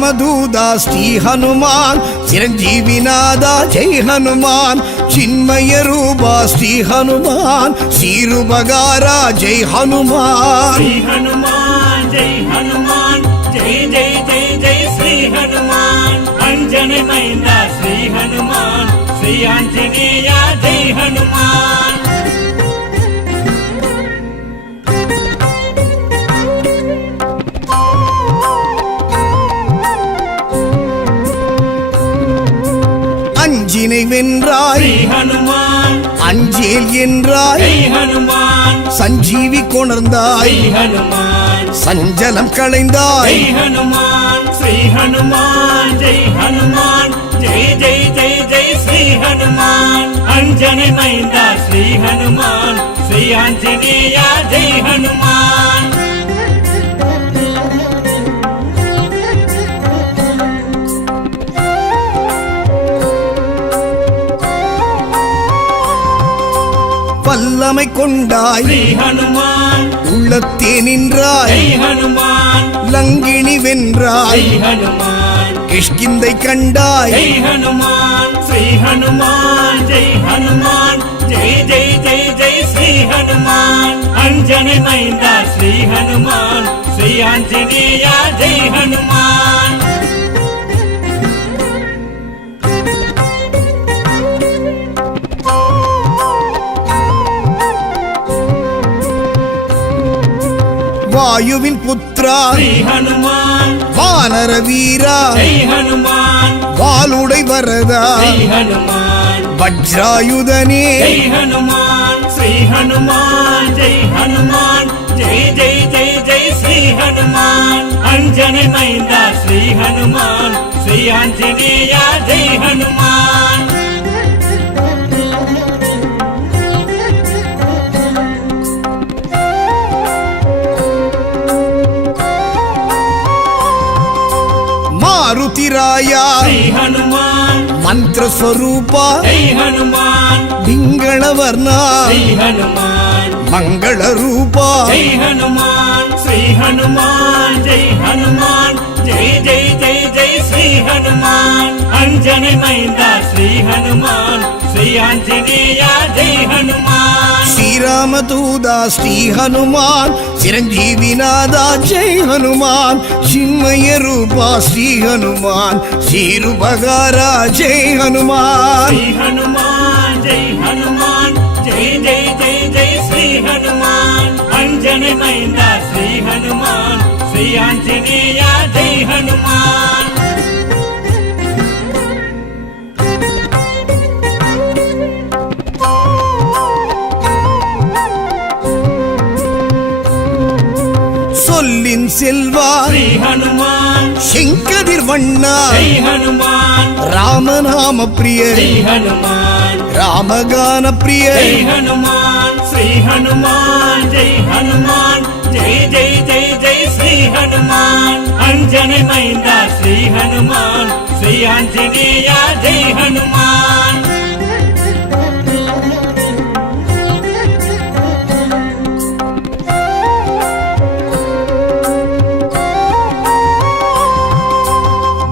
శ్రీరామదూత శ్రీ హనుమాన్ చిరంజీవినాథ జై హనుమాన్ చిన్మయ రూప శ్రీ హనుమాన్ శ్రీరుబగారా జై హనుమాన్ శ్రీ హనుమాన్ జై హనుమాన్ జై జై జై జై శ్రీ హనుమాన్ అంజనమైంద శ్రీ హనుమాన్ శ్రీ ఆంజనేయ జై హనుమాన్ அஞ்சினை வென்றாய் ஸ்ரீ ஹனுமான் அஞ்சேல் என்றாய் ஜெய் ஹனுமான் சஞ்சீவி கொணர்ந்தாய் ஸ்ரீ ஹனுமான் சஞ்சலம் களைந்தாய் ஜெய் ஹனுமான் ஸ்ரீ ஹனுமான் ஜெய் ஹனுமான் ஜெய் ஜெய் ஜெய் ஜெய் ஸ்ரீ ஹனுமான் அஞ்சனை மைந்தா ஸ்ரீ ஹனுமான் ஸ்ரீ ஆஞ்சநேய ஜெய் ஹனுமான் வல்லமை கொண்டாய் ஸ்ரீ ஹனுமான் உள்ளத்தே நின்றாய் ஜெய் ஹனுமான் லங்கினி வென்றாய் ஜெய் ஹனுமான் கிஷ்கிந்தை கண்டாய் ஜெய் ஹனுமான் ஸ்ரீ ஹனுமான் ஜெய் ஹனுமான் ஜெய் ஜெய் ஜெய் ஜெய் ஸ்ரீ ஹனுமான் அஞ்சனை மைந்தா ஸ்ரீ ஹனுமான் ஸ்ரீ ஆஞ்சநேய ஜெய் ஹனுமான் வாயுவின் புத்ரா ஸ்ரீ ஹனுமான் வானர வீரா ஜெய் ஹனுமான் வாளுடை வரதா ஸ்ரீ ஹனுமான் வஜ்ராயுதனே ஜெய் ஹனுமான் ஸ்ரீ ஹனுமான் ஜெய் ஹனுமான் ஜெய் ஜெய் ஜெய் ஜெய் ஸ்ரீ ஹனுமான் அஞ்சனை மைந்தா ஸ்ரீ ஹனுமான் ஸ்ரீ ஆஞ்சநேய ஜெய் ஹனுமான் ಮಾರುತಿರಾಯ ಶ್ರೀ ಹನುಮಾನ್ ಮಂತ್ರ ಸ್ವರೂಪ ಜೈ ಹನುಮಾನ್ ಪಿಂಗಳವರ್ಣ ಶ್ರೀ ಹನುಮಾನ್ ಮಂಗಳ ರೂಪ ಜೈ ಹನುಮಾನ್ ಶ್ರೀ ಹನುಮಾನ್ ಜೈ ಹನುಮಾನ್ ಜೈ ಜೈ ಜೈ ಜೈ ಶ್ರೀ ಹನುಮಾನ್ ಅಂಜನೆ ಮೈಂದ ಶ್ರೀ ಹನುಮಾನ್ ಶ್ರೀ ಆಂಜನೇಯ ಜೈ ಹನುಮಾನ್ ಶ್ರೀರಾಮದೂತ ಶ್ರೀ ಹನುಮಾನ್ ಚಿರಂಜೀವಿನಾದ ಜೈ ಹನುಮಾನ್ ಚಿನ್ಮಯ ರೂಪ ಶ್ರೀ ಹನುಮಾನ್ ಶ್ರೀರುಬಗಾರ ಜೈ ಹನುಮಾನ್ ಶ್ರೀ ಹನುಮಾನ್ ಜೈ ಹನುಮಾನ್ ಜೈ ಜೈ ಜೈ ಜೈ ಶ್ರೀ ಹನುಮಾನ್ ಅಂಜನೆ ಮೈಂದ ಶ್ರೀ ಹನುಮಾನ್ ಶ್ರೀ ಆಂಜನೇಯ ಜೈ ಹನುಮಾನ್ சொல்லின் செல்வா ಶ್ರೀ ಹನುಮಾನ್ ಶಂಕದಿರ್ ವಣ್ಣ ಜೈ ಹನುಮಾನ್ ರಾಮನಾಮ ಪ್ರಿಯ ಶ್ರೀ ಹನುಮಾನ್ ರಾಮಗಾನ ಪ್ರಿಯ ಜೈ ಹನುಮಾನ್ ಶ್ರೀ ಹನುಮಾನ್ ಜೈ ಹನುಮಾನ್ ಜೈ ಜೈ ಜೈ ಜೈ ಶ್ರೀ ಹನುಮಾನ್ ಅಂಜನೆ ಮೈಂದ ಶ್ರೀ ಹನುಮಾನ್ ಶ್ರೀ ಆಂಜನೇಯ ಜೈ ಹನುಮಾನ್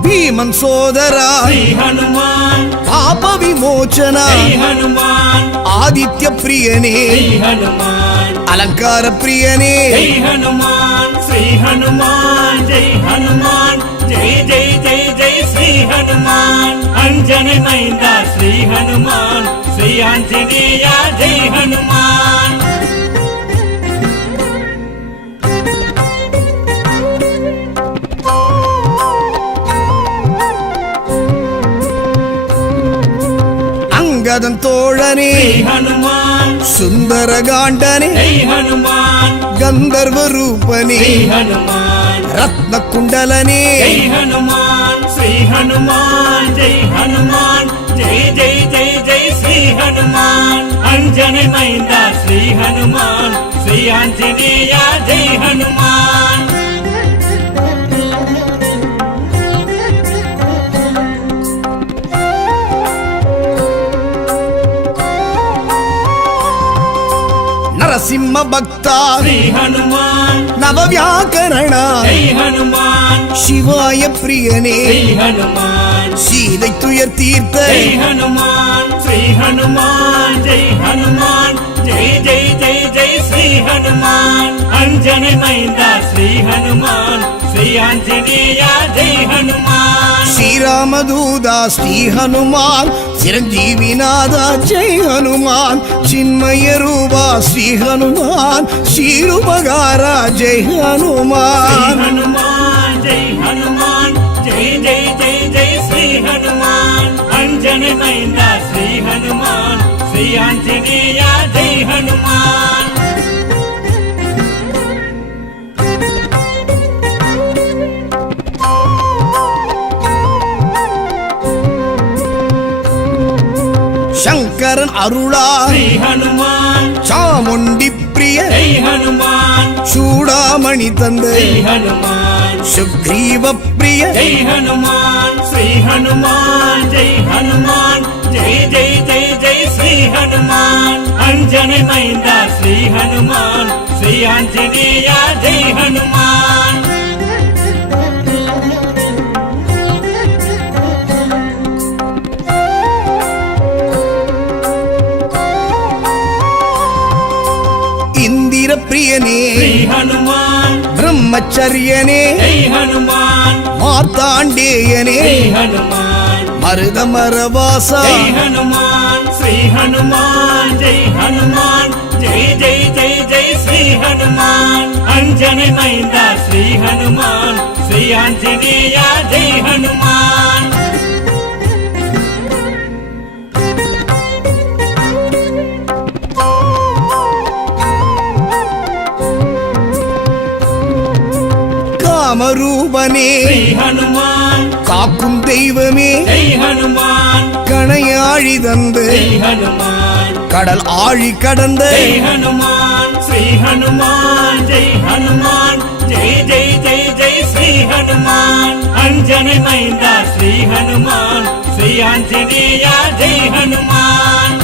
ಭೀಮನ್ ಸೋದರ ಶ್ರೀ ಹನುಮಾನ್ ಪಾಪ ವಿಮೋಚನ ಜೈ ಹನುಮಾನ್ ಆದಿತ್ಯ ಪ್ರಿಯನೇ ಶ್ರೀ ಹನುಮಾನ್ ಅಲಂಕಾರ ಪ್ರಿಯನೇ ಜೈ ಹನುಮಾನ್ ಶ್ರೀ ಹನುಮಾನ್ ಜೈ ಹನುಮಾನ್ ಜೈ ಜೈ ಜೈ ಜೈ ಶ್ರೀ ಹನುಮಾನ್ ಅಂಜನೆ ಮೈಂದ ಶ್ರೀ ಹನುಮಾನ್ ಶ್ರೀ ಆಂಜನೇಯ ಜೈ ಹನುಮಾನ್ ಅಂಗದನ್ ತೋಳನೇ ಶ್ರೀ ಹನುಮಾನ್ ಸುಂದರ ಗಾಂಡನೇ ಜೈ ಹನುಮಾನ್ ಗಂಧರ್ವ ರೂಪನೇ ಶ್ರೀ ಹನುಮಾನ್ ರತ್ನ ಕುಂಡಲನೇ ಜೈ ಹನುಮಾನ್ ಶ್ರೀ ಹನುಮಾನ್ ಜೈ ಹನುಮಾನ್ ಜೈ ಜೈ ಜೈ ಜೈ ಶ್ರೀ ಹನುಮಾನ್ ಅಂಜನೆ ಮೈಂದ ಶ್ರೀ ಹನುಮಾನ್ ಶ್ರೀ ಆಂಜನೇಯ ಜೈ ಹನುಮಾನ್ ನರಸಿಂಹ ಭಕ್ತ ಶ್ರೀ ಹನುಮಾನ್ ನವವ್ಯಾಕರಣ ಜೈ ಹನುಮಾನ್ ಶಿವಾಯ ಪ್ರಿಯನೇ ಶ್ರೀ ಹನುಮಾನ್ சீதை துயர் தீர்த்த ஜெய் ஹனுமான் ஸ்ரீ ஹனுமான் ஜெய் ஹனுமான் ஜெய் ஜெய் ஜெய் ஜெய் ஸ்ரீ ஹனுமான் அஞ்சனை மைந்தா ஸ்ரீ ஹனுமான் ஸ்ரீ ஆஞ்சநேயா ஜெய் ஹனுமான் ஸ்ரீராமதூதா ஸ்ரீ ஹனுமான் சிரஞ்சீவிநாதா ஜெய் ஹனுமான் சின்மய ரூபா ஸ்ரீ ஹனுமான் ஸ்ரீருபகாரா ஜெய் ஸ்ரீ ஹனுமான் ஹனுமான் ஜெய் ஹனுமான் ஜெய் ஜெய் ஜெய் ஜெய் ஸ்ரீ ஹனுமான் அஞ்சனை மைந்தா ஸ்ரீ ஹனுமான் ஸ்ரீ ஆஞ்சநேயா ஜெய் ஹனுமான் சங்கரன் அருளா ஸ்ரீ ஹனுமான் சாமுண்டி பிரிய ஜெய் ஹனுமான் சூடாமணி தந்த ஸ்ரீ ஹனுமான் சுக்ரீவ பிரிய ஜெய் ஹனுமான் ஸ்ரீ ஹனுமான் ஜெய் ஹனுமான் ஜெய் ஜெய் ஜெய் ஜெய் ஸ்ரீ ஹனுமான் அஞ்சனை மைந்தா ஸ்ரீ ஹனுமான் ஸ்ரீ ஆஞ்சநேயா ஜெய் ஹனுமான் இந்திர பிரியனே ஸ்ரீ ஹனுமான் பிரம்மச்சரியனே ஜெய் ஹனுமான் மார்த்தாண்டேயனே ஸ்ரீ ஹனுமான் மருதமரவாசா ஜெய் ஹனுமான் ஸ்ரீ ஹனுமான் ஜெய் ஹனுமான் ஜெய் ஜெய் ஜெய் ஜெய் ஸ்ரீ ஹனுமான் அஞ்சனை மைந்தா ஸ்ரீ ஹனுமான் ஸ்ரீ ஆஞ்சநேயா ஜெய் ஹனுமான் காமரூபனே ஸ்ரீ ஹனுமான் காக்கும் தெய்வமே ஜெய் ஹனுமான் கணையாழி தந்து ஜெய் ஹனுமான் கடல் ஆழி கடந்த ஜெய் ஹனுமான் ஸ்ரீ ஹனுமான் ஜெய் ஹனுமான் ஜெய் ஜெய் ஜெய் ஜெய் ஸ்ரீ ஹனுமான் அஞ்சனை மைந்தா ஸ்ரீ ஹனுமான் ஸ்ரீ ஆஞ்சநேயா ஜெய் ஹனுமான்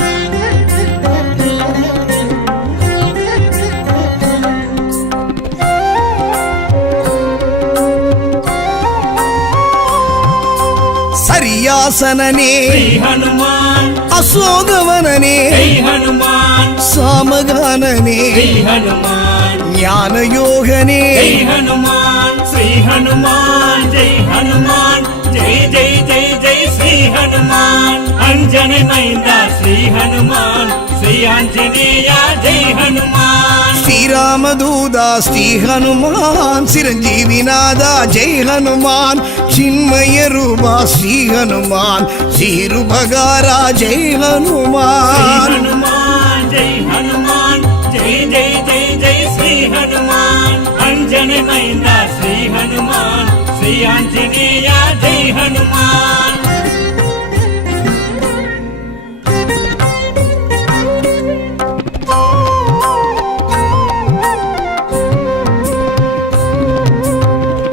சரியாசனனே ஸ்ரீ ஹனுமான் அசோகவனனே ஜெய் ஹனுமான் சாமகானனே ஸ்ரீ ஹனுமான் ஞானயோகனே ஜெய் ஹனுமான் ஸ்ரீ ஹனுமான் ஜெய் ஹனுமான் ஜெய் ஜெய் ஜெய் ஜெய் ஸ்ரீ ஹனுமான் அஞ்சனை மைந்தா ஸ்ரீ ஹனுமான் ஸ்ரீ ஆஞ்சநேயா ஜெய் ஹனுமான் ஸ்ரீராமதூதா ஸ்ரீ ஹனுமான் சிரஞ்சீவிநாதா ஜெய் ஹனுமான் சின்மய ரூபா ஸ்ரீ ஹனுமான் ஸ்ரீருபகாரா ஜெய் ஸ்ரீ ஹனுமான் ஹனுமான் ஜெய் ஹனுமான் ஜெய் ஜெய் ஜெய் ஜெய் ஸ்ரீ ஹனுமான் அஞ்சனை மைந்தா ஸ்ரீ ஹனுமான் ஸ்ரீ ஆஞ்சநேயா ஜெய் ஹனுமான்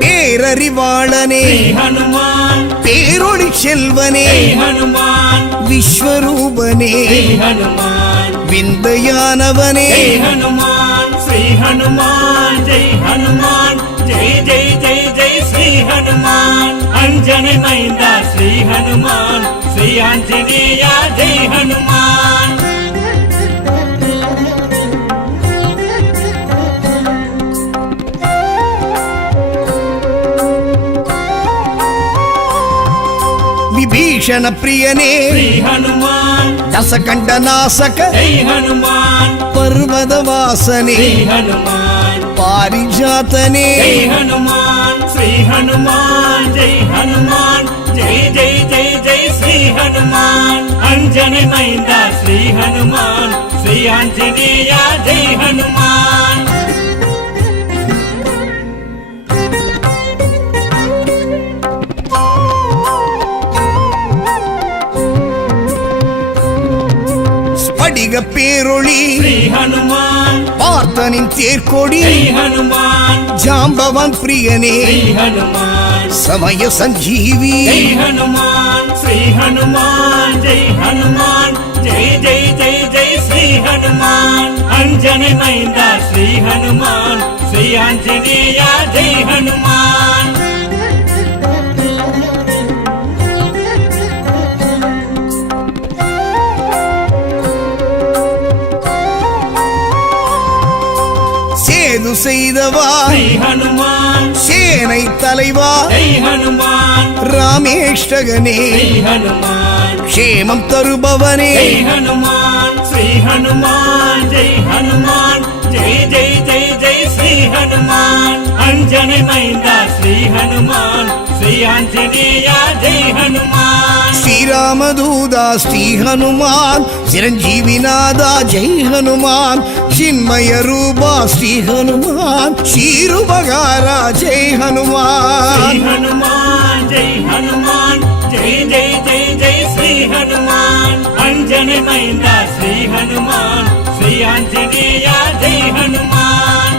பேரறிவாளனே ஸ்ரீ ஹனுமான் பேரொளி செல்வனே ஜெய் ஹனுமான் விஸ்வரூபனே ஸ்ரீ ஹனுமான் விந்தையானவனே ஜெய் ஹனுமான் ஸ்ரீ ஹனுமான் ஜெய் ஹனுமான் ஜெய் ஜெய் ஜெய் ஜெய் ஸ்ரீ ஹனுமான் அஞ்சனை மைந்தா ஸ்ரீ ஹனுமான் ஸ்ரீ ஆஞ்சநேயா ஜெய் ஹனுமான் விபீஷண பிரியனே ஸ்ரீ ஹனுமான் தசகண்ட நாசக ஜெய் ஹனுமான் பர்வத வாசனே ஸ்ரீ ஹனுமான் பாரிஜாதனே ஜெய் ஹனுமான் ஸ்ரீ ஹனுமான் ஜெய் ஹனுமான் ஜெய் ஜெய் ஜெய் ஜெய் ஸ்ரீ ஹனுமான் அஞ்சனை மைந்தா ஸ்ரீ ஹனுமான் ஸ்ரீ ஆஞ்சநேயா ஜெய் ஹனுமான் ஸ்படிக பேரொளி ஸ்ரீ ஹனுமான் பார்த்தனின் தேர்கொடி ஜெய் ஹனுமான் ஜாம்பவான் பிரியனே ஸ்ரீ ஹனுமான் சமய சஞ்சீவி ஜெய் ஹனுமான் ஸ்ரீ ஹனுமான் ஜெய் ஹனுமான் ஜெய் ஜெய் ஜெய் ஜெய் ஸ்ரீ ஹனுமான் अंजने मैंदा श्री हनुमान श्री आंजनेय जय हनुमान சேது செய்தவா श्री हनुमान சேனை தலைவா जय हनुमान ராமேஷ்டகனே श्री हनुमान க்ஷேமம் தருபவனே जय हनुमान श्री हनुमान जय हनुमान जय जय जय जय श्री हनुमान अंजने मैंदा श्री हनुमान श्री आंजनेय जय हनुमान ஸ்ரீராமதூதா ஸ்ரீ ஹனுமான் சிரஞ்சீவிநாதா ஜெய் ஹனுமான் சின்மய ரூபா ஸ்ரீ ஹனுமான் ஸ்ரீருபகாரா ஜெய் श्री ஹனுமான் हनुमान जय हनुमान जय जय जय जय श्री हनुमान अंजने मैंदा श्री हनुमान श्री आंजनेय जय हनुमान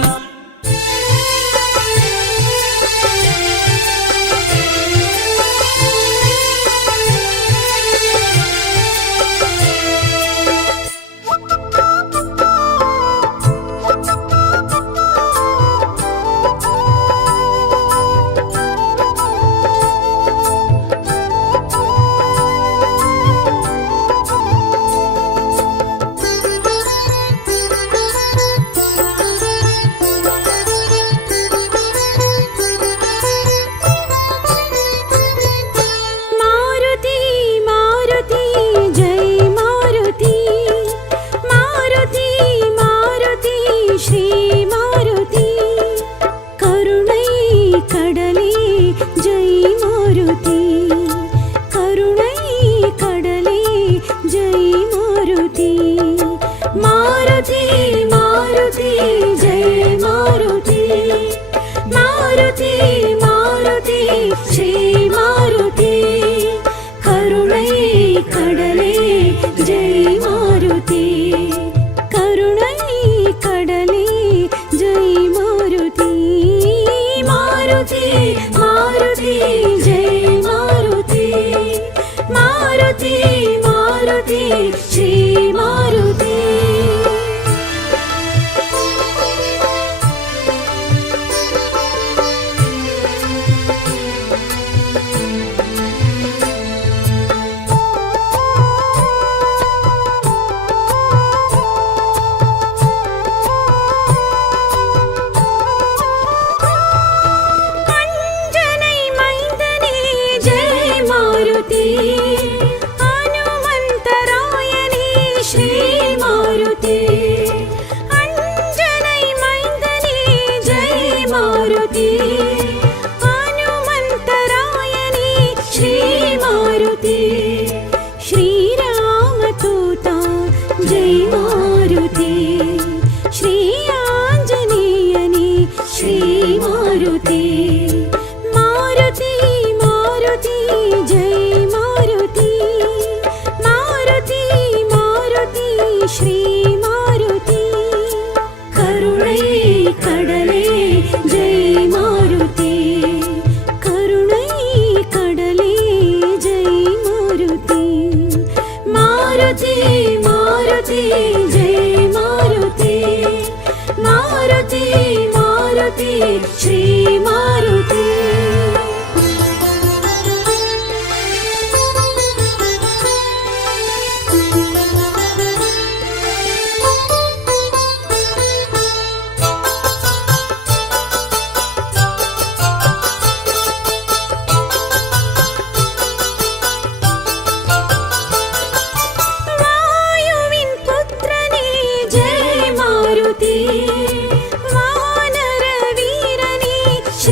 श्री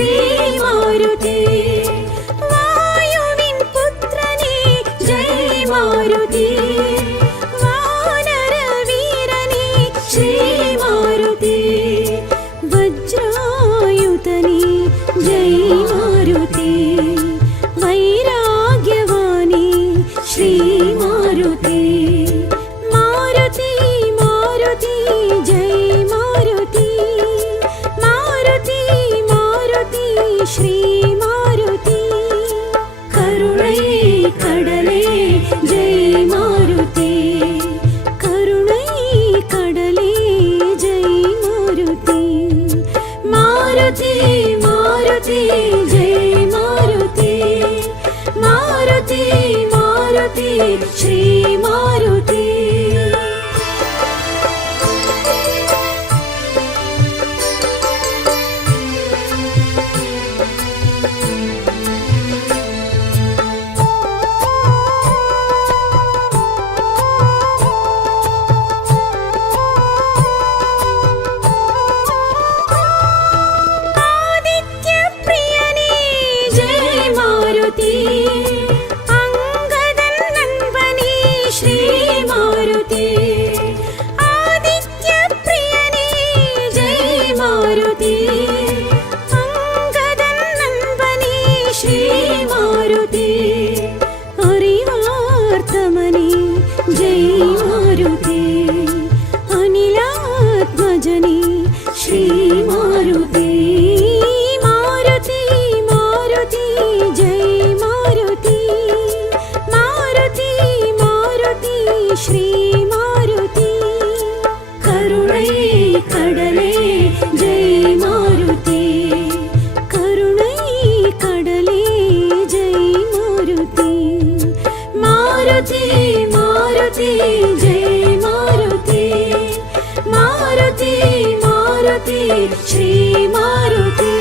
ಮಾರುತಿ ಶ್ರೀ ಮಾರುತಿ.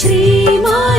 ಶ್ರೀ ಮಾರುತಿ.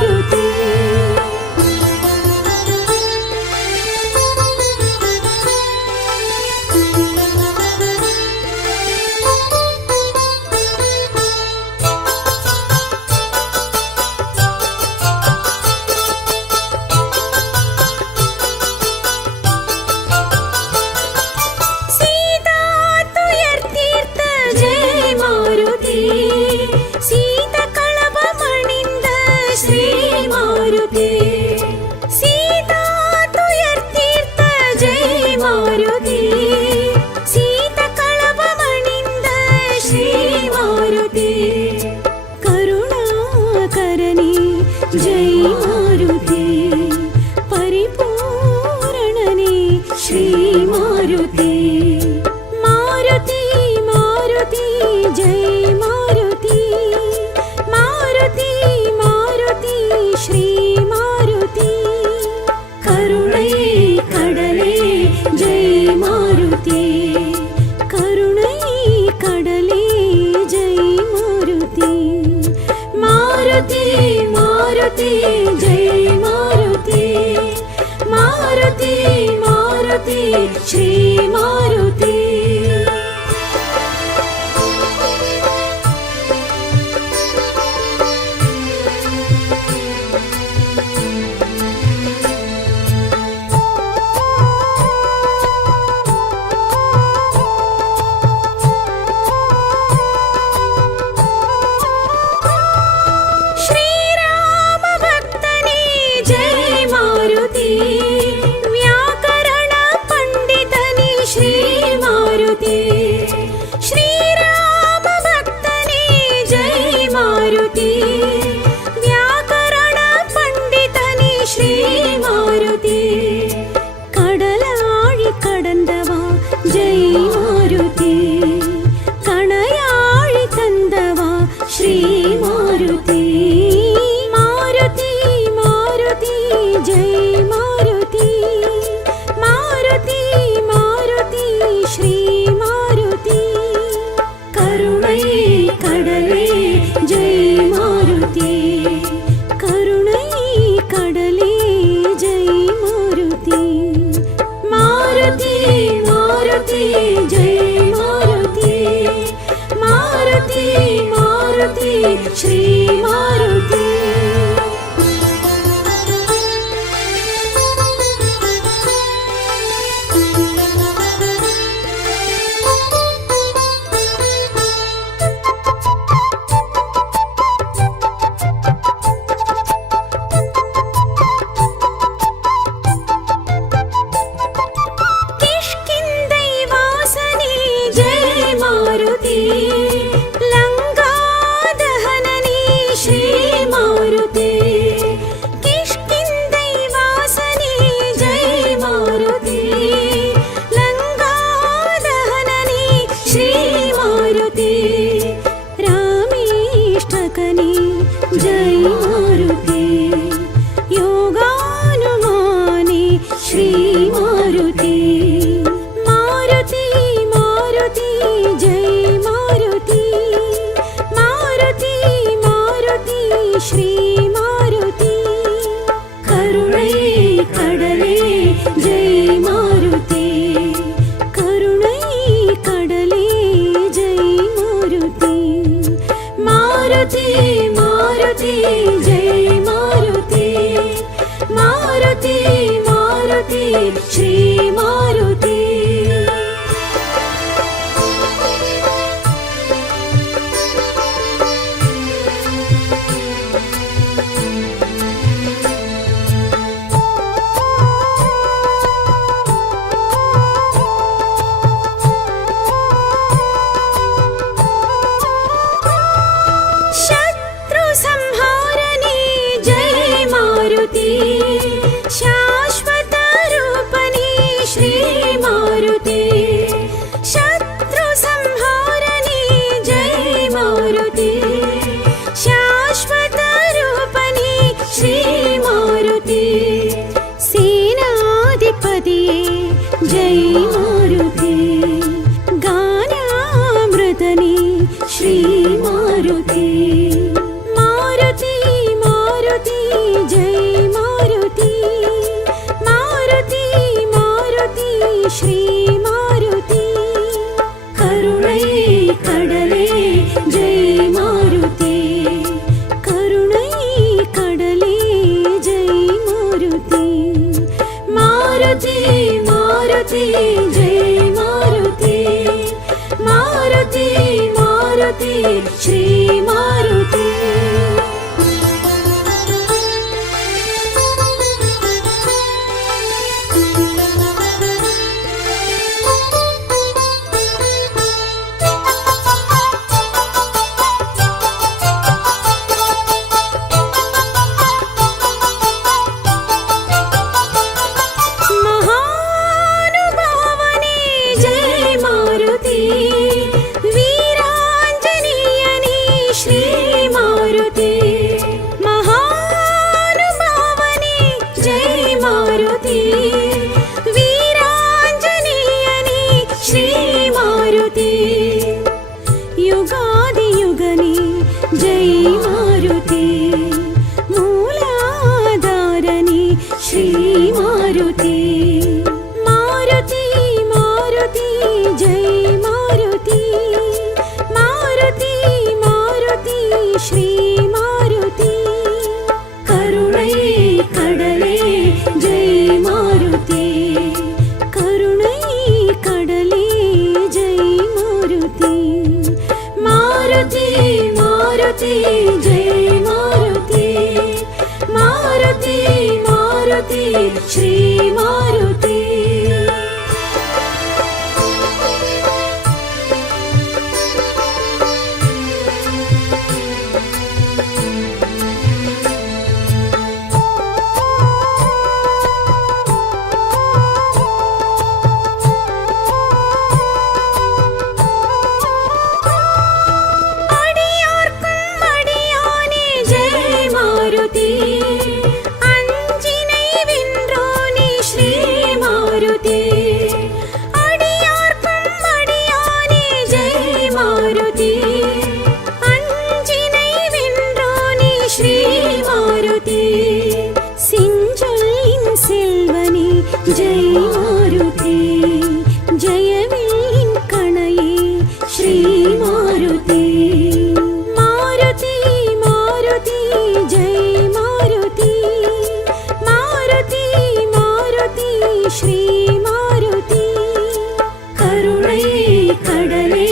ಶ್ರೀ ಮಾರುತಿ. மாருதி கருணை கடலே ஜெய் மாருதி மாருதி மாருதி ஜெய் மாருதி மாருதி மாருதி ஸ்ரீ மாருதி கிஷ்கிந்தை வாசனே ஜெய் மாருதி லங்கா தஹனனே ஸ்ரீ மாருதி கிஷ்கிந்தை வாசனே ஜெய் மாருதி லங்கா தஹனனே ஸ்ரீ மாருதி ராமேஷ்டகனே ஜெய் மாருதி ಯೋಗಾನುಮಾನಿ ಶ್ರೀ ಮಾರುತಿ ಮಾರುತಿ ಮಾರುತಿ ಜೈ ಮಾರುತಿ ಮಾರುತಿ ಮಾರುತಿ ಶ್ರೀ ಮಾರುತಿ ಕರುಣೈ ಕಡಲೆ ಜೈ ಮಾರುತಿ ಕರುಣೈ ಕಡಲೆ ಜೈ ಮಾರುತಿ ಮಾರುತಿ ಮಾರುತಿ ಜೈ ಮಾರುತಿ ಮಾರುತಿ ಮಾರುತಿ ಶ್ರೀ ಮಾರುತಿ ಶತ್ರು ಸಂಹಾರನೆ ಜೈ ಮಾರುತಿ ಶಾಶ್ವತ ರೂಪನೆ ಶ್ರೀ ಮಾರುತಿ ಶತ್ರು ಸಂಹಾರನೆ ಜೈ ಮಾರುತಿ ಶಾಶ್ವತ ರೂಪನೆ ಶ್ರೀ ಮಾರುತಿ ಸೇನಾಧಿಪತಿಯೇ ಜೈ ಮಾರುತಿ ಗಾನಾಮೃತನೇ ಶ್ರೀ ಮಾರುತಿ ಮಾರುತಿ ಮಾರುತಿ ಜೈ ಮಾರುತಿ ಮಾರುತಿ ಮಾರುತಿ ಶ್ರೀ ಮಾರುತಿ ಕರುಣೈ ಕಡಲೆ ಜೈ ಮಾರುತಿ ಕರುಣೈ ಕಡಲೆ ಜೈ ಮಾರುತಿ ಮಾರುತಿ ಮಾರುತಿ ಜೈ ಮಾರುತಿ ಮಾರುತಿ ಮಾರುತಿ ಶ್ರೀ ಮಾರುತಿ ಮಹಾನುಭಾವನೆ ಜೈ ಮಾರುತಿ ವೀರಾಂಜನೇಯನೇ ಶ್ರೀ ಮಾರುತಿ ಮಹಾನುಭಾವನೆ ಜೈ ಮಾರುತಿ ವೀರಾಂಜನೇಯನೇ ಶ್ರೀ ಮಾರುತಿ ಯುಗಾದಿ ಯುಗನೇ ಜೈ ಮಾರುತಿ ಮೂಲಾಧಾರನೇ ಶ್ರೀ ಮಾರುತಿ ಮಾರುತಿ ಮಾರುತಿ ಜೈ ಮಾರುತಿ ಮಾರುತಿ ಮಾರುತಿ ಶ್ರೀ ಮಾರುತಿ ಕರುಣೈ ಕಡಲೆ ಜೈ ಮಾರುತಿ ಕರುಣೈ ಕಡಲೆ ಜೈ ಮಾರುತಿ ಮಾರುತಿ ಮಾರುತಿ ಜೈ ಮಾರುತಿ ಮಾರುತಿ ಮಾರುತಿ ಶ್ರೀ ಮಾರುತಿ அடியார்க்கும் அடியானே ஜெய் மாருதி அஞ்சினை வென்றோனே ஸ்ரீ மாருதி செஞ்சொல்லின் செல்வனே ஜெய் மாருதி ஜெயவேலின் கணையே ஸ்ரீ மாருதி மாருதி மாருதி ஜெய் மாருதி மாருதி மாருதி ஸ்ரீ மாருதி கருணை கடலே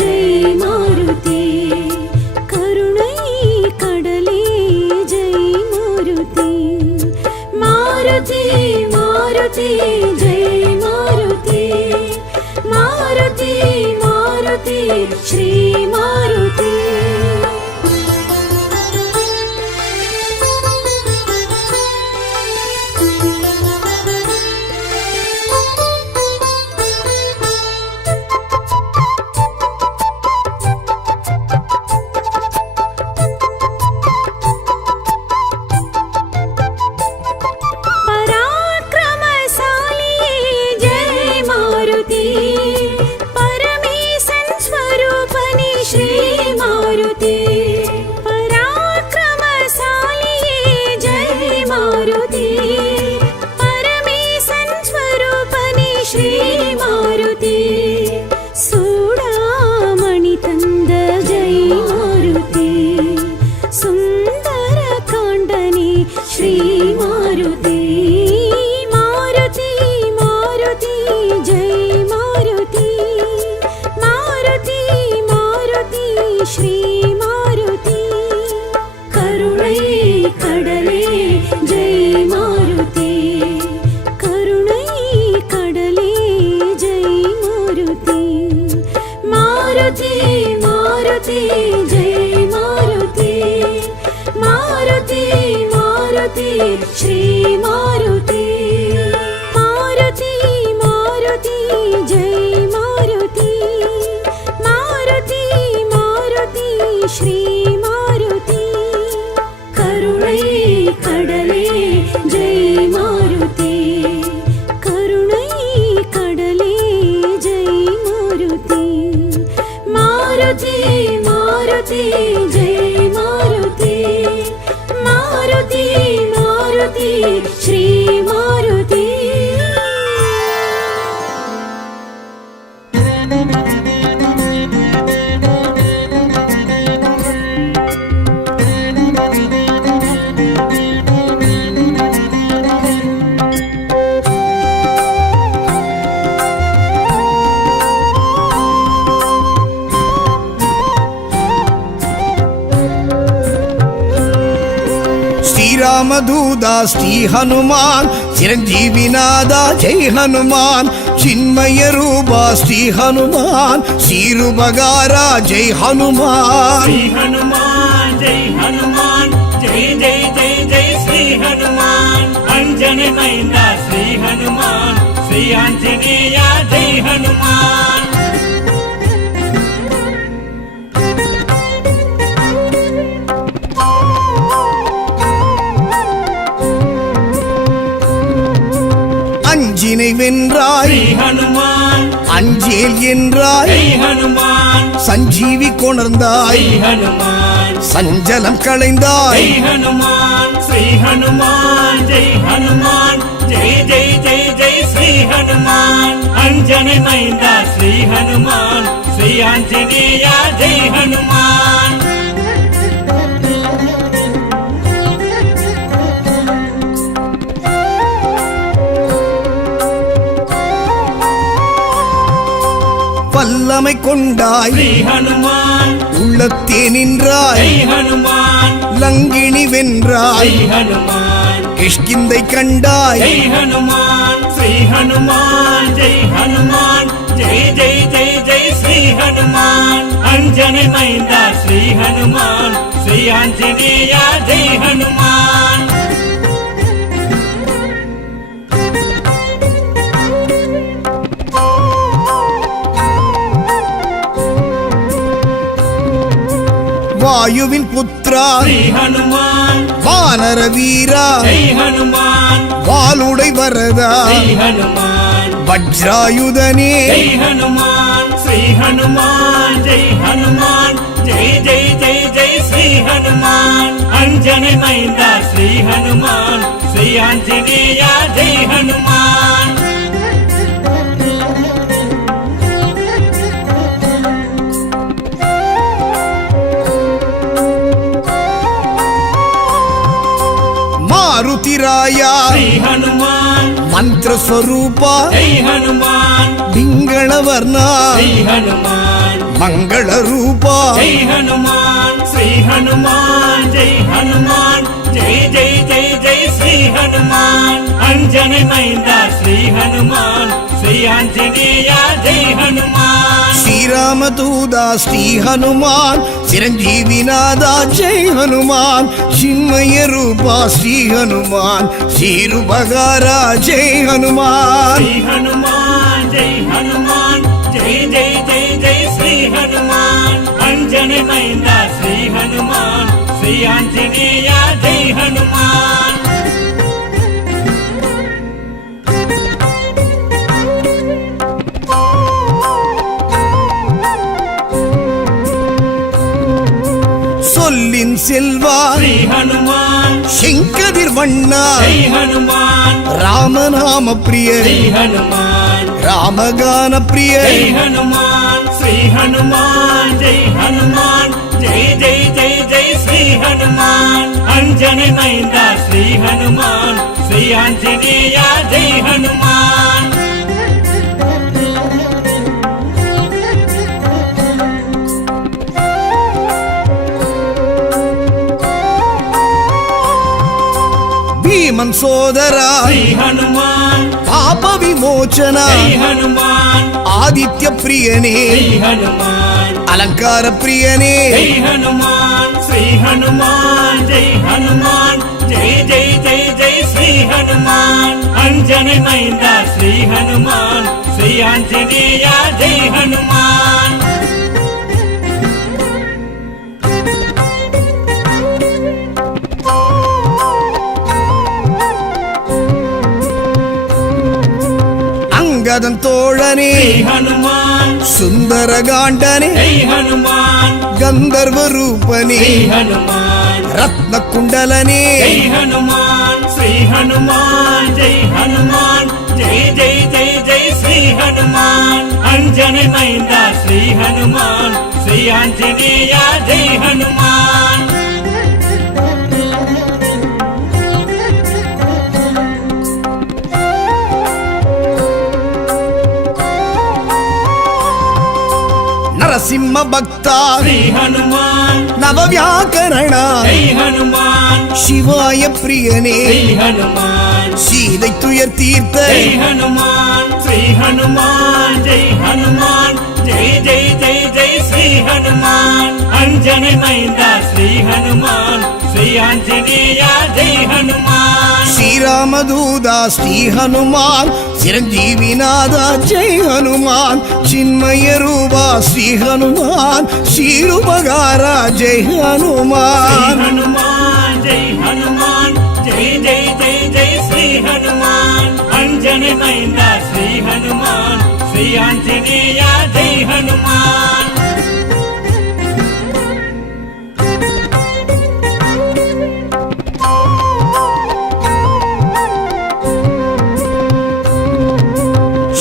ஜெய் மாருதி கருணை கடலே ஜெய் மாருதி மாருதி மாருதி ஜெய் மாருதி மாருதி மாருதி ஸ்ரீ மாருதி श्री मारुति मारुति मारुति जय मारुति मारुति मारुति श्री मारुति करुणै कडले जय मारुति करुणै कडले जय मारुति मारुति मारुति जय मारुति मारुति मारुति श्री मारुति रामदूता श्री हनुमान चिरंजीवी नादा जय हनुमान चिन्मय रूपा श्री हनुमान शीरुबगारा जय हनुमान श्री हनुमान जय हनुमान जय जय जय जय श्री हनुमान अंजनी मैंदा श्री हनुमान श्री आंजनेय जय हनुमान அஞ்சினை வென்றாய் श्री हनुमान அஞ்சேல் என்றாய் जय हनुमान சஞ்சீவி கொணர்ந்தாய் श्री हनुमान சஞ்சலம் களைந்தாய் जय हनुमान श्री हनुमान जय हनुमान जय जय जय जय श्री हनुमान अंजनी मैंदा श्री हनुमान श्री आंजनेय जय हनुमान வல்லமை கொண்டாய் श्री हनुमान உள்ளத்தே நின்றாய் जय हनुमान லங்கினி வென்றாய் जय हनुमान கிஷ்கிந்தை கண்டாய் जय हनुमान श्री हनुमान जय हनुमान जय जय जय जय श्री हनुमान अंजनी मैंदा श्री हनुमान श्री आंजनेय जय हनुमान வாயுவின் புத்ரா श्री हनुमान வானர வீரா जय हनुमान வாளுடை வரதா जय हनुमान வஜ்ராயுதனே जय हनुमान श्री हनुमान जय हनुमान जय जय जय जय श्री हनुमान अंजनी मैंदा श्री हनुमान श्री आंजनेय जय हनुमान ಮಾರುತಿರಾಯ श्री हनुमान ಮಂತ್ರ ಸ್ವರೂಪ जय हनुमान ಪಿಂಗಳವರ್ಣ श्री हनुमान ಮಂಗಳ ರೂಪ जय हनुमान श्री हनुमान जय हनुमान जय जय जय जय श्री हनुमान अंजनी मैंदा श्री हनुमान श्री आंजनेय जय हनुमान ಶ್ರೀರಾಮದೂತ ಶ್ರೀ ಹನುಮಾನ್ ಚಿರಂಜೀವಿನಾದ ಜೈ ಹನುಮಾನ್ ಚಿನ್ಮಯ ರೂಪ ಶ್ರೀ ಹನುಮಾನ್ ಶ್ರೀರುಪಗಾರ ಜೈ ಹನುಮಾನ್ श्री हनुमान जय हनुमान जय जय जय जय श्री हनुमान अंजनी मैंदा श्री हनुमान श्री आंजनेय जय हनुमान சொல்லின் செல்வா श्री हनुमान செங்கதிர் வண்ணா जय हनुमान ராமநாம பிரிய श्री हनुमान ராமகான பிரிய जय हनुमान श्री हनुमान जय हनुमान जय जय जय जय श्री हनुमान अंजनी मैंदा श्री हनुमान श्री आंजनेय जय हनुमान ಭೀಮನ್ ಸೋದರ श्री हनुमान ಪಾಪ ವಿಮೋಚನ जय हनुमान ಆದಿತ್ಯ ಪ್ರಿಯನೇ श्री हनुमान ಅಲಂಕಾರ ಪ್ರಿಯನೇ जय हनुमान श्री हनुमान जय हनुमान जय जय जय जय श्री हनुमान अंजनी मैंदा श्री हनुमान श्री आंजनेय जय हनुमान ಅಂಗದನ್ ತೋಳನೇ श्री हनुमान ಸುಂದರ ಗಾಂಡನೇ जय हनुमान ಗಂಧರ್ವ ರೂಪನೇ श्री हनुमान ರತ್ನ ಕುಂಡಲನೇ जय हनुमान श्री हनुमान जय हनुमान जय जय जय जय श्री हनुमान अंजनी मैंदा श्री हनुमान श्री आंजनेय जय हनुमान ನರಸಿಂಹ ಭಕ್ತ श्री हनुमान ನವವ್ಯಾಕರಣ जय हनुमान ಶಿವಾಯ ಪ್ರಿಯನೇ श्री हनुमान சீதை துயர் தீர்த்த जय हनुमान श्री हनुमान जय हनुमान जय जय जय जय श्री हनुमान अंजनी मैंदा श्री हनुमान श्री आंजनेय जय हनुमान ಶ್ರೀರಾಮದೂತ ಶ್ರೀ ಹನುಮಾನ್ ಚಿರಂಜೀವಿನಾದ ಜೈ ಹನುಮಾನ್ ಚಿನ್ಮಯ ರೂಪ ಶ್ರೀ ಹನುಮಾನ್ ಶ್ರೀರುಪಗಾರ ಜೈ श्री ಹನುಮಾನ್ हनुमान जय हनुमान जय जय जय जय श्री हनुमान अंजनी मैंदा श्री हनुमान श्री आंजनेय जय हनुमान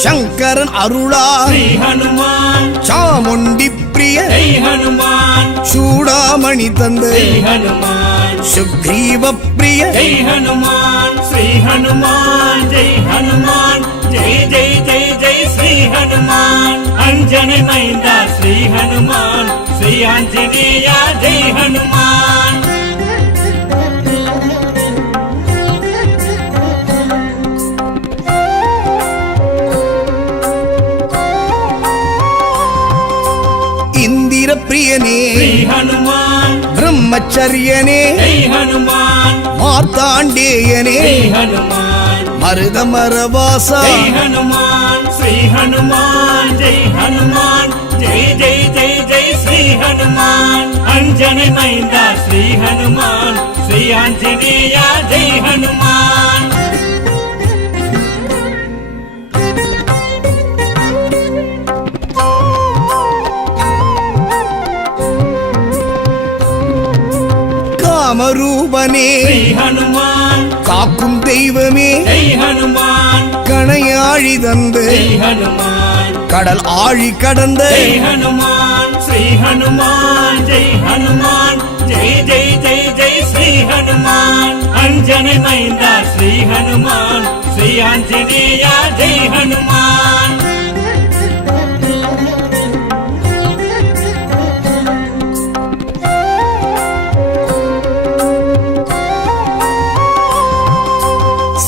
ಶಂಕರನ್ ಅರುಳಾ श्री हनुमान ಚಾಮುಂಡಿ ಪ್ರಿಯ जय हनुमान ಚೂಡಾಮಣಿ ತಂದ श्री हनुमान ಸುಗ್ರೀವ ಪ್ರಿಯ जय हनुमान श्री हनुमान जय हनुमान जय जय जय जय श्री हनुमान अंजनी मैंदा श्री हनुमान श्री आंजनेय जय हनुमान ಇಂದಿರ ಪ್ರಿಯನೇ श्री हनुमान ಬ್ರಹ್ಮಚರ್ಯನೇ जय हनुमान ಮಾರ್ತಾಂಡೇಯನೇ जय हनुमान ಮರುದ ಮರವಾಸ जय हनुमान श्री हनुमान जय हनुमान जय जय जय जय श्री हनुमान अंजनी मैंदा श्री हनुमान श्री आंजनेय जय हनुमान காமரூபனே ஸ்ரீ ஹனுமான் காக்கும் தெய்வமே ஜெய் ஹனுமான் கணையாழி தந்து ஜெய் ஹனுமான் கடல் ஆழி கடந்த ஜெய் ஹனுமான் ஸ்ரீ ஹனுமான் ஜெய் ஹனுமான் ஜெய் ஜெய் ஜெய் ஜெய் ஸ்ரீ ஹனுமான் அஞ்சனை மைந்தா ஸ்ரீ ஹனுமான் ஸ்ரீ ஆஞ்சநேயா ஜெய் ஹனுமான்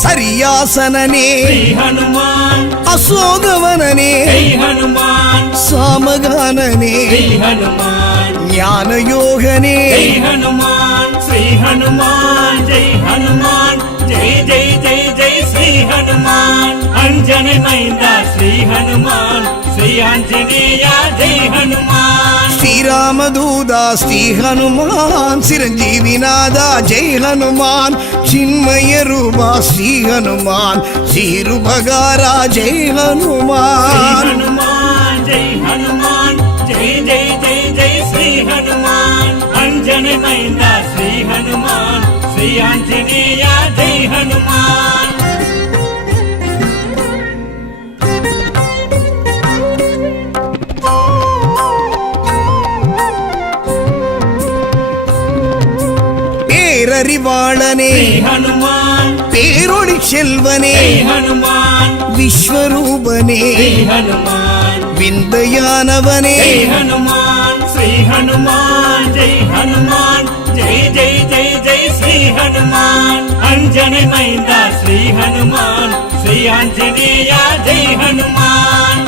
சரியாசனனே ஸ்ரீ ஹனுமான் அசோகவனனே ஜெய் ஹனுமான் சாமகானனே ஸ்ரீ ஹனுமான் ஞான யோகனே ஜெய் ஹனுமான் ஸ்ரீ ஹனுமான் ஜெய் ஹனுமான் ஜெய் ஜெய் ஜெய் ஜெய் ஸ்ரீ ஹனுமான் அஞ்சனை மைந்தா ஸ்ரீ ஹனுமான் ஸ்ரீ ஆஞ்சநேயா ஜெய் ஹனுமான் ஸ்ரீராமதூதா ஸ்ரீ ஹனுமான் சிரஞ்சீவிநாதா ஜெய் ஹனுமான் சின்மய ரூபா ஸ்ரீ ஹனுமான் ஸ்ரீருபகாரா ஜெய் ஸ்ரீ ஹனுமான் ஹனுமான் ஜெய் ஹனுமான் ஜெய் ஜெய் ஜெய் ஜெய் ஸ்ரீ ஹனுமான் அஞ்சனை மைந்தா ஸ்ரீ ஹனுமான் ஸ்ரீ ஆஞ்சநேயா ஜெய் ஹனுமான் பேரறிவாளனே ஸ்ரீ ஹனுமான் பேரொளி செல்வனே ஜெய் ஹனுமான் விஸ்வரூபனே ஸ்ரீ ஹனுமான் விந்தையானவனே ஜெய் ஹனுமான் ஸ்ரீ ஹனுமான் ஜெய் ஹனுமான் ஜெய் ஜெய் ஜெய் ஜெய் ஸ்ரீ ஹனுமான் அஞ்சனை மைந்தா ஸ்ரீ ஹனுமான் ஸ்ரீ ஆஞ்சநேயா ஜெய் ஹனுமான்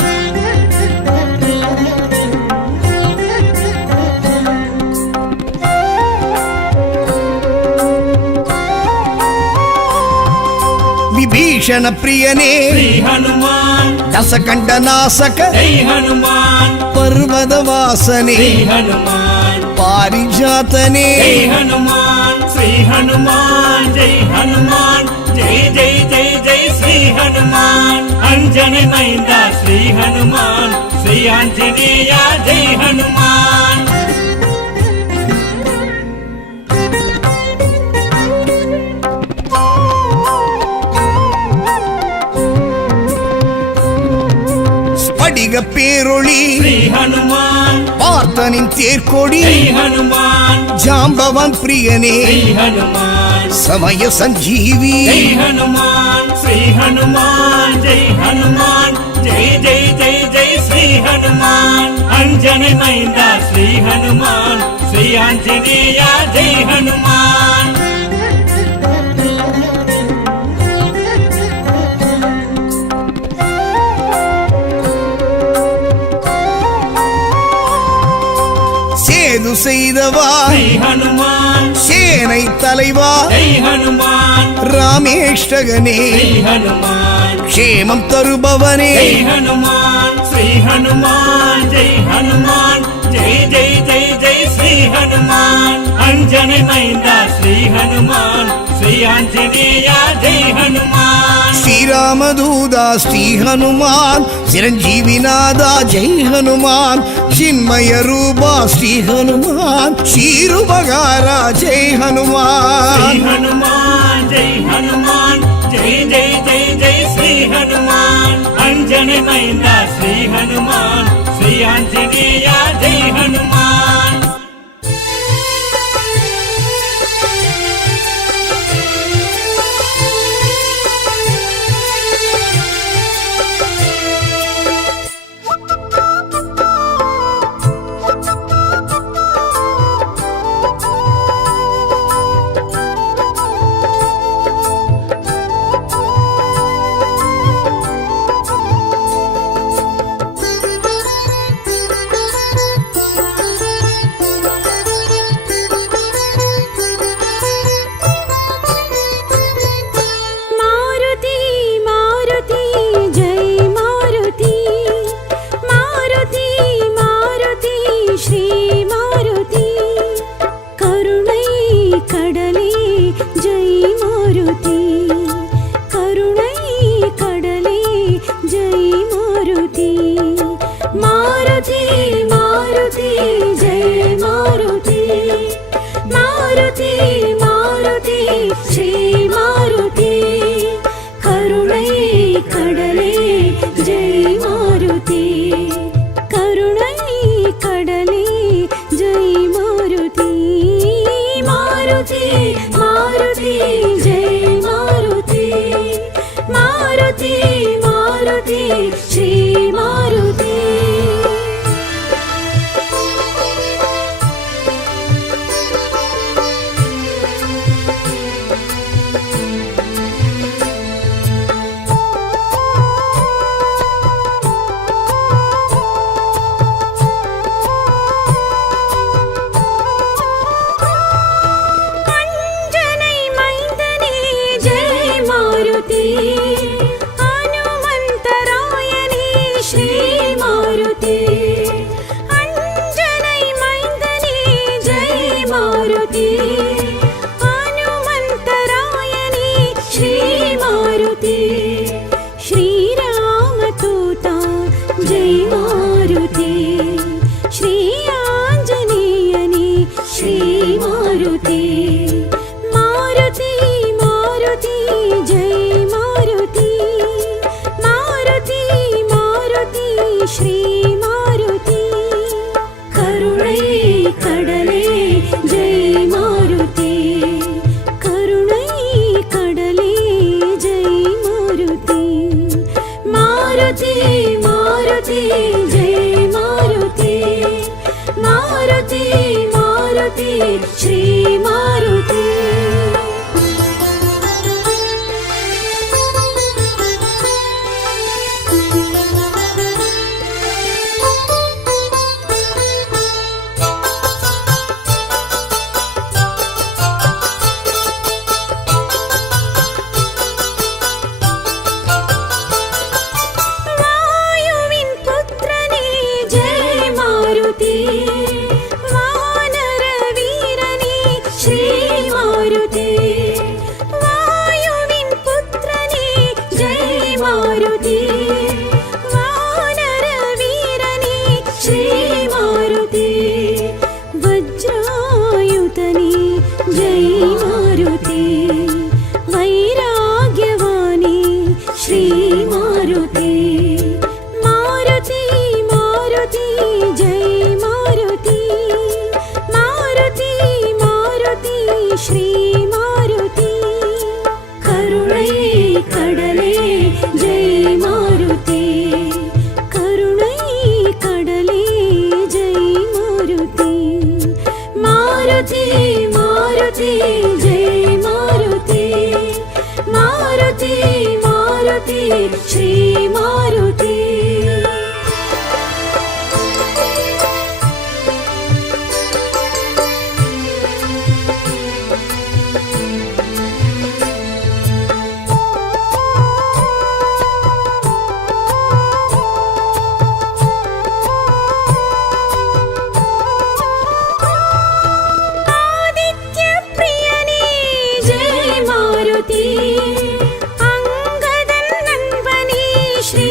விபீஷண பிரியனே ஸ்ரீ ஹனுமான் தசகண்ட நாசக ஜெய் ஹனுமான் பர்வதவாசனே ஸ்ரீ ஹனுமான் பாரிஜாதனே ஜெய் ஹனுமான் ஸ்ரீ ஹனுமான் ஜெய் ஹனுமான் ஜெய் ஜெய் ஜெய் ஜெய் ஸ்ரீ ஹனுமான் அஞ்சனை மைந்தா ஸ்ரீ ஹனுமான் ஸ்ரீ ஆஞ்சநேயா ஜெய் ஹனுமான் ஸ்படிக பேரொளி ஸ்ரீ ஹனுமான் பார்த்தனின் தேர்கொடி ஜெய் ஹனுமான் ஜாம்பவன் பிரியனே ஸ்ரீ ஹனுமான் சமய சஞ்சீவி ஜெய் ஹனுமான் ஸ்ரீ ஹனுமான் ஜெய் ஹனுமான் ஜெய் ஜெய் ஜெய் ஜெய் ஸ்ரீ ஹனுமான் அஞ்சனை மைந்தா ஸ்ரீ ஹனுமான் ஸ்ரீ ஆஞ்சநேயா ஜெய் ஹனுமான் சேது செய்தவா ஸ்ரீ ஹனுமான் சேனை தலைவா ஜெய் ஹனுமான் ராமேஷ்டகனே ஸ்ரீ ஹனுமான் க்ஷேமம் தருபவனே ஜெய் ஹனுமான் ஸ்ரீ ஹனுமான் ஜெய் ஹனுமான் ஜெய் ஜெய் ஜெய் ஜெய் ஸ்ரீ ஹனுமான் அஞ்சனை மைந்தா ஸ்ரீ ஹனுமான் ஸ்ரீ ஆஞ்சநேயா ஜெய் ஹனுமான் ஸ்ரீராமதூதா ஸ்ரீ ஹனுமான் சிரஞ்சீவிநாதா ஜெய் ஹனுமான் சின்மய ரூபா ஸ்ரீ ஹனுமான் ஸ்ரீருபகாரா ஜெய் ஸ்ரீ ஹனுமான் ஹனுமான் ஜெய் ஹனுமான் ஜெய் ஜெய் ஜெய் ஜெய் ஸ்ரீ ஹனுமான் அஞ்சனை மைந்தா ஸ்ரீ ஹனுமான் ஸ்ரீ ஆஞ்சநேயா ஜெய் ஹனுமான் ಮಾರುತಿ ಮಾರುತಿ ಜೈ ಮಾರುತಿ ಮಾರುತಿ ಮಾರುತಿ ಶ್ರೀ ಮಾರುತಿ ಹನುಮಂತರಾಯನೇ ಶ್ರೀ ಮಾರುತಿ ಅಂಜನೈ ಮೈಂದನೇ ಜೈ ಮಾರುತಿ ಹನುಮಂತರಾಯನೇ ಶ್ರೀ ಮಾರುತಿ ಶ್ರೀರಾಮದೂತ ಜೈ ಮಾರುತಿ ಶ್ರೀ ಆಂಜನೇಯನೇ ಶ್ರೀ ಮಾರುತಿ ಮಾರುತಿ ಮಾರುತಿ ಜೈ ಮಾರುತಿ ಮಾರುತಿ ಮಾರುತಿ ಶ್ರೀ ಮಾರುತಿ ಕರುಣೈ ಕಡಲೆ ಜೈ ಮಾರುತಿ ಕರುಣೈ ಕಡಲೆ ಜೈ ಮಾರುತಿ ಮಾರುತಿ ಮಾರುತಿ ಜೈ ಮಾರುತಿ ಮಾರುತಿ ಮಾರುತಿ ಶ್ರೀ ಮಾರುತಿ ವಾಯುವಿನ್ ಪುತ್ರನೇ ಜೈ ಮಾರುತಿ ವಾನರ ವೀರನೇ ಶ್ರೀ ಮಾರುತಿ ವಾಯುವಿನ್ ಪುತ್ರನೇ ಜೈ ಮಾರುತಿ ವಾನರ ವೀರನೇ ಶ್ರೀ ಮಾರುತಿ ವಜ್ರಾಯುತನೇ ಜೈ ಮಾರುತಿ ವೈರಾಗ್ಯವಾನೇ ಶ್ರೀ ಮಾರುತಿ ಮಾರುತಿ ಮಾರುತಿ ಜೈ ಮಾರುತಿ ಮಾರುತಿ ಮಾರುತಿ ಶ್ರೀ ಮಾರುತಿ ಕರುಣೈ ಕಡಲೆ ಜೈ ಮಾರುತಿ ಕರುಣೈ ಕಡಲೆ ಜೈ ಮಾರುತಿ ಮಾರುತಿ ಮಾರುತಿ ಜೈ ಮಾರುತಿ ಮಾರುತಿ ಮಾರುತಿ ಶ್ರೀ ಮಾರುತಿ ಆದಿತ್ಯ ಪ್ರಿಯನೇ ಜೈ ಮಾರುತಿ ಅಂಗದನ್ ನನ್ವನೇ ಶ್ರೀ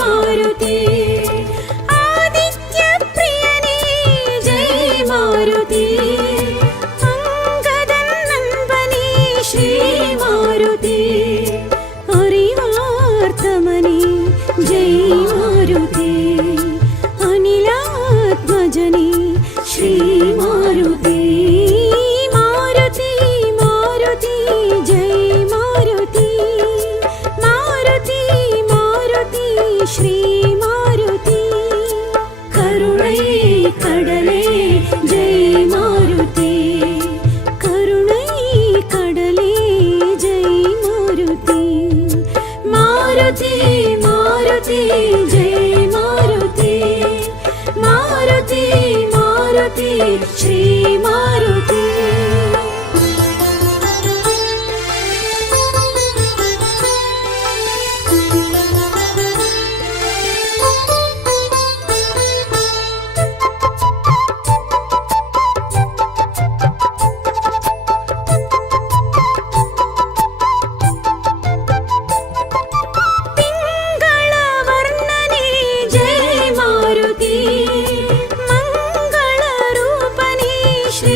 ಮಾರುತಿ ಆದಿತ್ಯ ಪ್ರಿಯನೇ ಜೈ ಮಾರುತಿ ಅಂಗದನ್ ನನ್ವನೇ ಶ್ರೀ ಮಾರುತಿ ಹರಿವಾರ್ತಮನೇ ಜೈ ಮಾರುತಿ ಅನಿಲಾತ್ಮಜನೇ ಶ್ರೀ ಮಾರುತಿ ಮಾರುತಿ ಮಾರುತಿ ಜೈ ಮಾರುತಿ ಮಾರುತಿ ಮಾರುತಿ ಶ್ರೀ ಮಾರುತಿ ಕರುಣೈ ಕಡಲೆ ಜೈ ಮಾರುತಿ ಕರುಣೈ ಕಡಲೆ ಜೈ ಮಾರುತಿ ಮಾರುತಿ ಮಾರುತಿ ಜೈ ಮಾರುತಿ ಮಾರುತಿ ಮಾರುತಿ ಶ್ರೀ ಮಾರುತಿ ತಿಂಗಳ ವರ್ಣನೆ ಜೈ ಮಾರುತಿ ಮಂಗಳ ರೂಪನೇ ಶ್ರೀ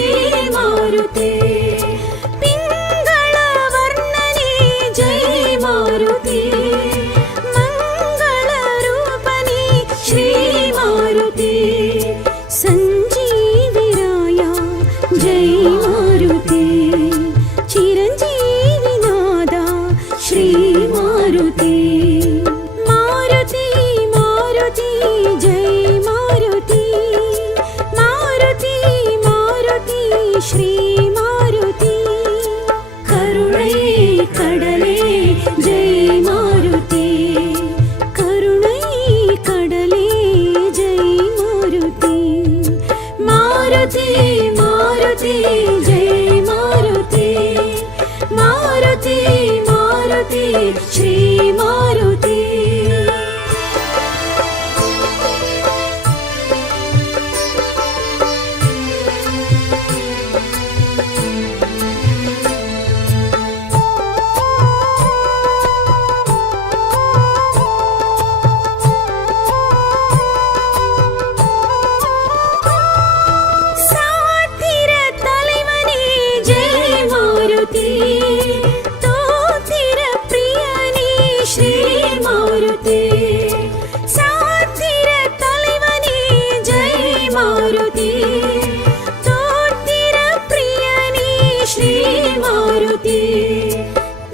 मारुति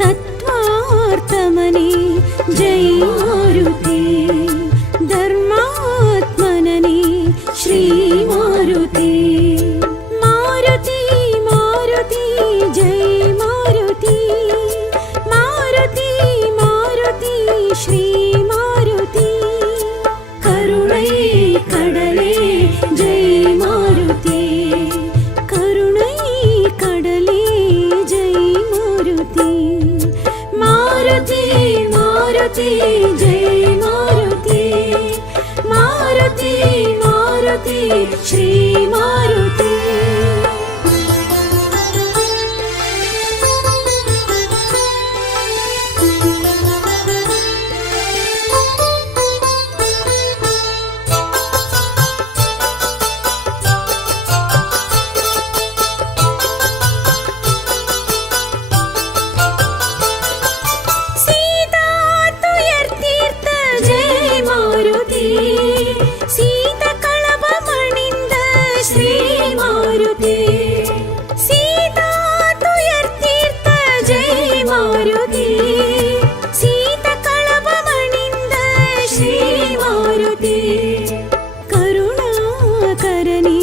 तत्त्वार्थमने जय मारुति धर्मात्मनने श्री मारुति मारुति मारुति जय मारुति मारुति मारुति श्री मारुति करुणै कडले जय मारुति करुणै कडले जय मारुति मारुति मारुति जय मारुति मारुति मारुति श्री मारुति सीता तुयर्तीर्थ जय मारुति सीता कळव मणिंद श्री मारुति सीता तुयर्तीर्थ जय मारुति सीता कळव मणिंद श्री मारुति करुणाकरणे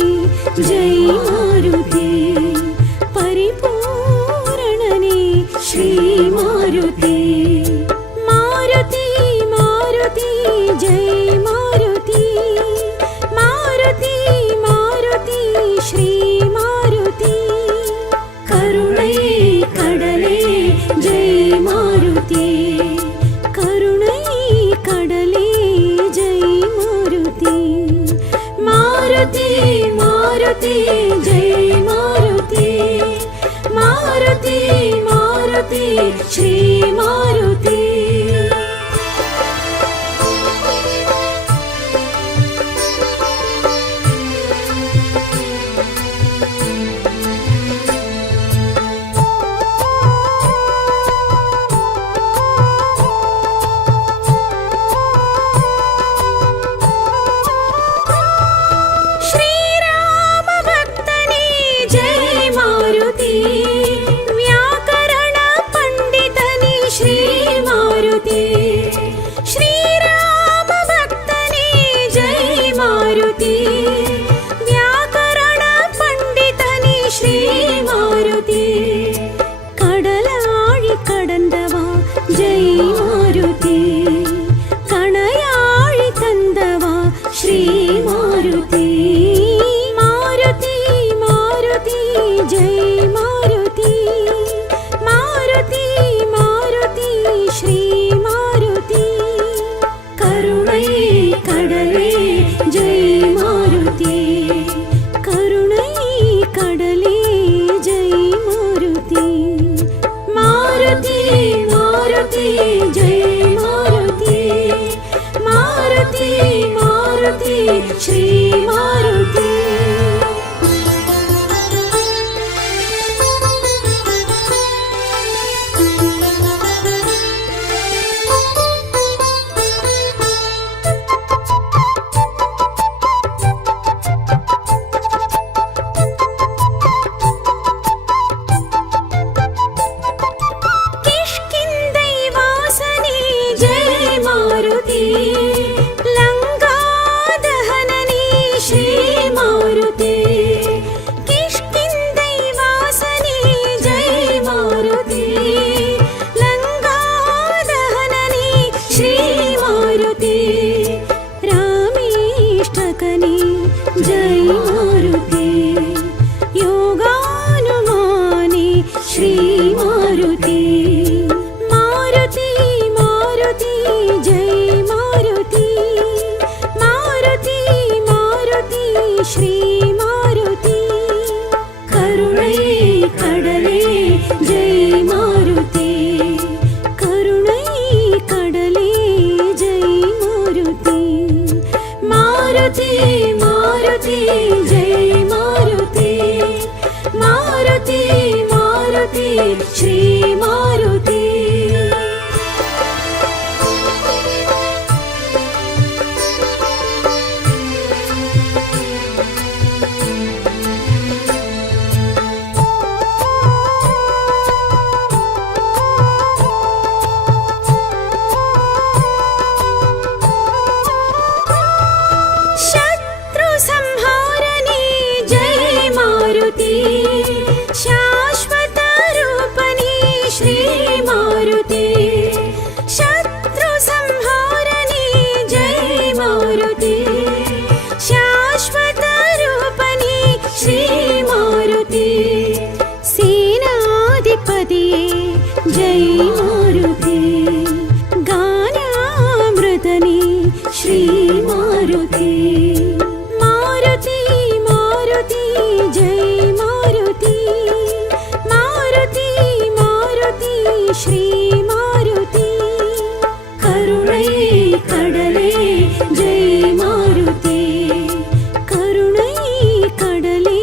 जय मारुति परिपूरणने श्री मारुति मारुति मारुति जय मारुति मारुति मारुति श्री मारुति करुणै कडले जय मारुति करुणै कडले जय मारुति मारुति मारुति जय मारुति मारुति मारुति श्री मारुति श्रीराम भक्तने जय मारुति व्याकरण पंडितने श्री मारुति श्रीराम भक्तने जय मारुति व्याकरण पंडितने श्री मारुति कडलाळि कडंदवा जय मारुति कणयाळि तंदवा श्री मारुति मारुति मारुति जय मारुति मारुति मारुति श्री मारुति करुणै कडले जय मारुति करुणै कडले जय मारुति मारुति मारुति जय मारुति मारुति मारुति श्री मारुति किष्किन्धै वासने जय मारुति लङ्कादहनने श्री मारुति किष्किन्धै वासने जय मारुति लङ्कादहनने श्री मारुति रामेष्टकने जय मारुति योगानुमाने श्री मारुति मारुति मारुति जय मारुति मारुति मारुति श्री मारुति करुणै कडले जय मारुति करुणै कडले जय मारुति मारुति मारुति जय मारुति मारुति मारुति श्री मारुति मारुति शत्रु संहारने जय मारुति शाश्वत रूपने श्री मारुति सेनाधिपतिये जय मारुति गानामृतने श्री मारुति मारुति मारुति जय मारुति मारुति मारुति श्री मारुति करुणै कडले जय मारुति करुणै कडले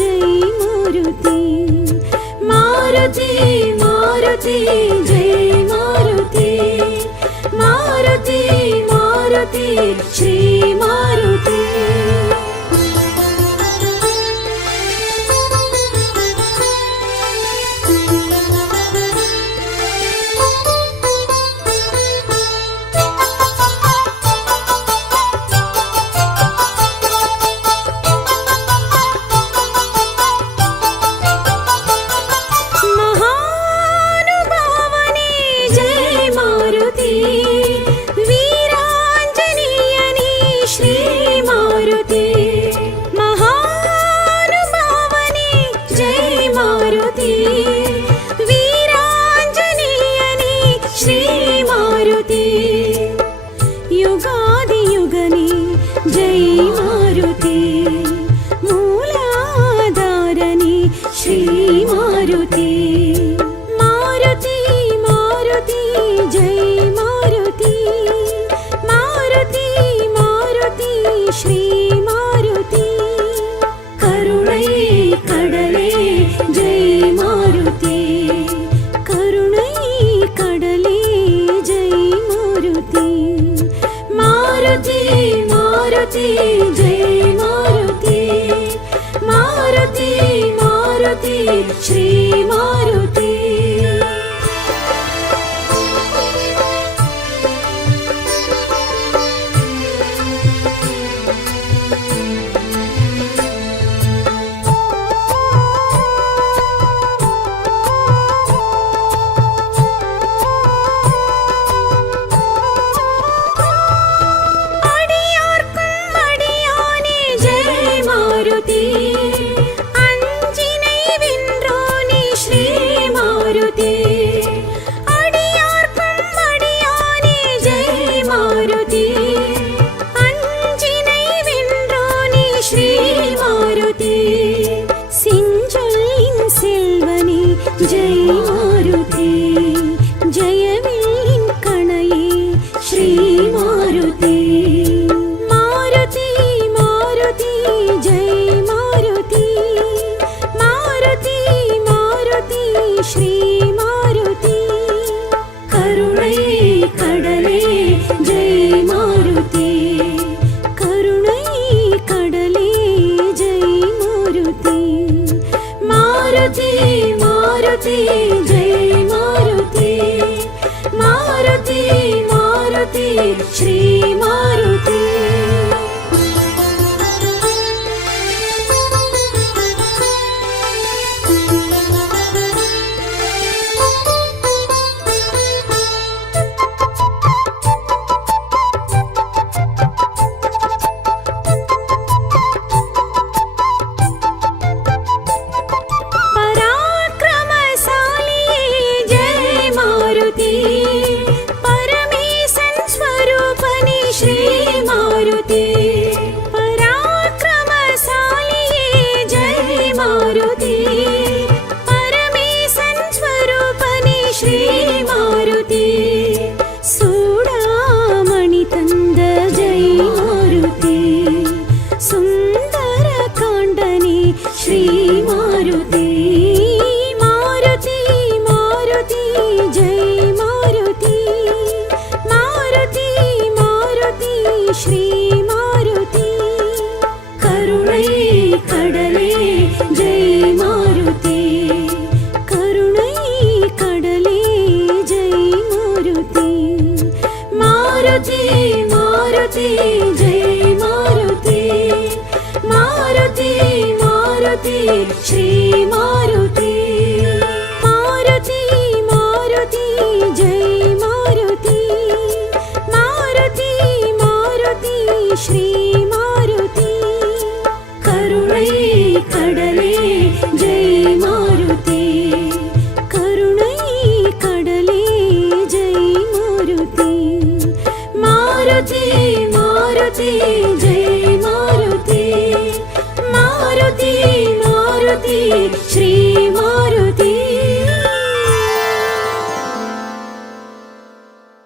जय मारुति मारुति मारुति जय मारुति मारुति मारुति श्री मारुति महानुभावने जय मारुति वीरांजनेयने श्री मारुति महानुभावने जय मारुति वीरांजनेयने श्री मारुति युगादि युगने जय मारुति मूलाधारने श्री मारुति मारुति मारुति जय मारुति मारुति मारुति श्री मारुति करुणै कडले जय मारुति करुणै कडले जय मारुति मारुति मारुति जय मारुति मारुति मारुति श्री मारुति அடியார்க்கும் அடியானே ஜெய் மாருதி அஞ்சினை வென்றோனே ஸ்ரீ மாருதி அடியார்க்கும் அடியானே ஜெய் மாருதி அஞ்சினை வென்றோனே ஸ்ரீ மாருதி செஞ்சொல்லின் செல்வனே ஜெய் மாருதி ஜெயவில்லின் கணையே श्री मारुति मारुति मारुति जय मारुति मारुति मारुति श्री मारुति करुणै कडले जय मारुति करुणै कडले जय मारुति मारुति मारुति जय मारुति मारुति मारुति श्री मारुति पराक्रमशालिये जय मारुति परमेशन स्वरूपने श्री मारुति पराक्रमशालिये जय मारुति परमेशन स्वरूपने श्री मारुति सूडामणि तंद जय मारुति सुंदर कांडने श्री मारुति मारुति मारुति जय मारुति मारुति मारुति श्री मारुति करुणै कडले जय मारुति करुणै कडले जय मारुति मारुति मारुति जय मारुति मारुति मारुति श्री मारुति मारुति मारुति मारुति जय मारुति मारुति मारुति श्री